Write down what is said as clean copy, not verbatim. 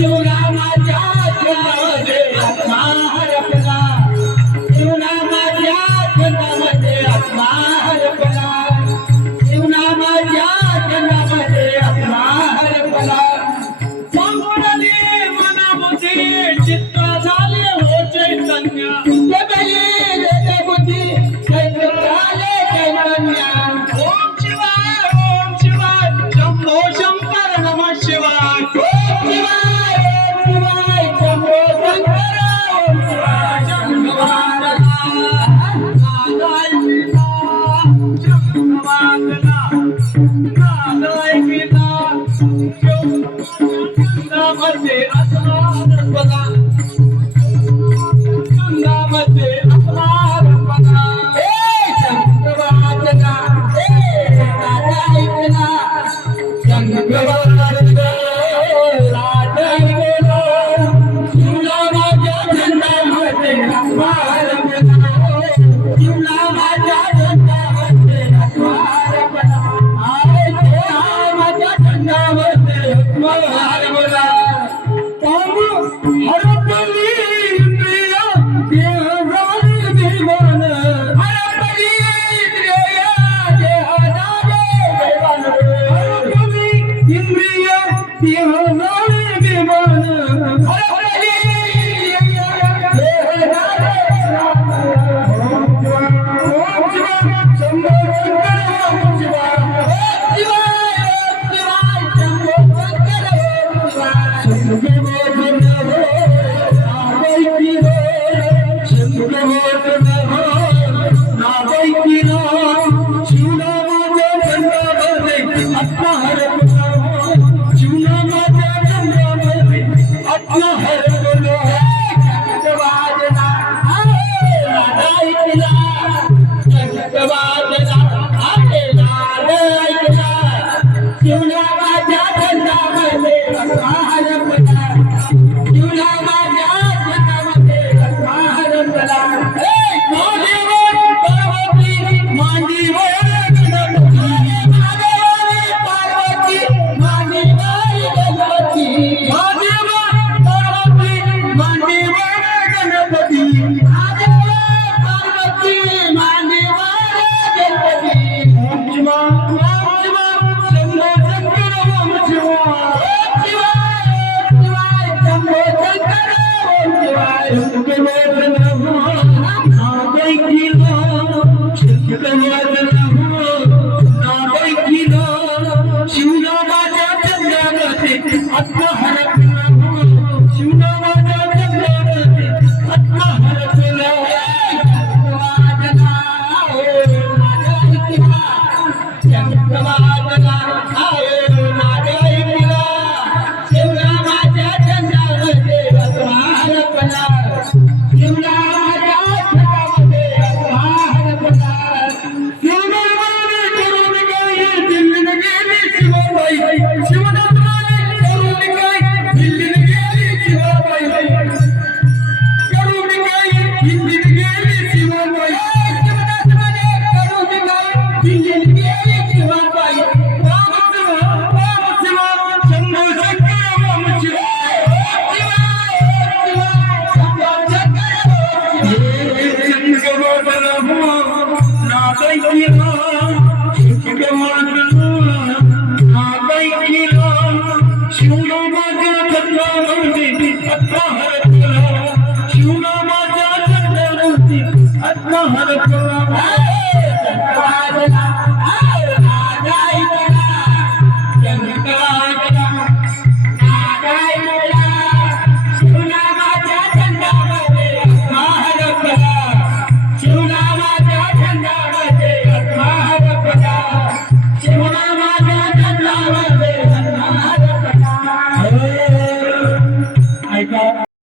शिवरामाच्या छंदामध्ये आत्मा हरपला, शिवरामाच्या छंदामध्ये आत्मा हरपला, शिवरामाच्या छंदामध्ये आत्मा हरपला. सांगोली मनामध्ये चित्त झाले हो चैतन्य, जगली बुद्धी चैतन्याले चैतन्य. ओम शिवाय शंभो शंकर नमः शिवाय. ओम शिवाय शंभो शंकर ओम शिवाय शंभवादना. मध्ये असणार बघा, मध्ये असणार बघा. शंभवादना राजा ऐकला, शंभवादना राजा ऐकला. शिवरामाच्या छंदामध्ये आत्मा हरपला, शिवरामाच्या छंदामध्ये आत्मा हरपला. शिवरामाच्या छंदामध्ये आत्मा हरपला. हरपली इंद्रिय देह झाली देवान, हरपली इंद्रिय देह झाले देवान. हरपली इंद्रिय देह झाले देवान, हरपली इंद्रिय देह झाले देवान. ओम शिवाय शंभो शंकर ओम शिवाय. ओम शिवाय शंभो शंकर ओम शिवाय. शिवाय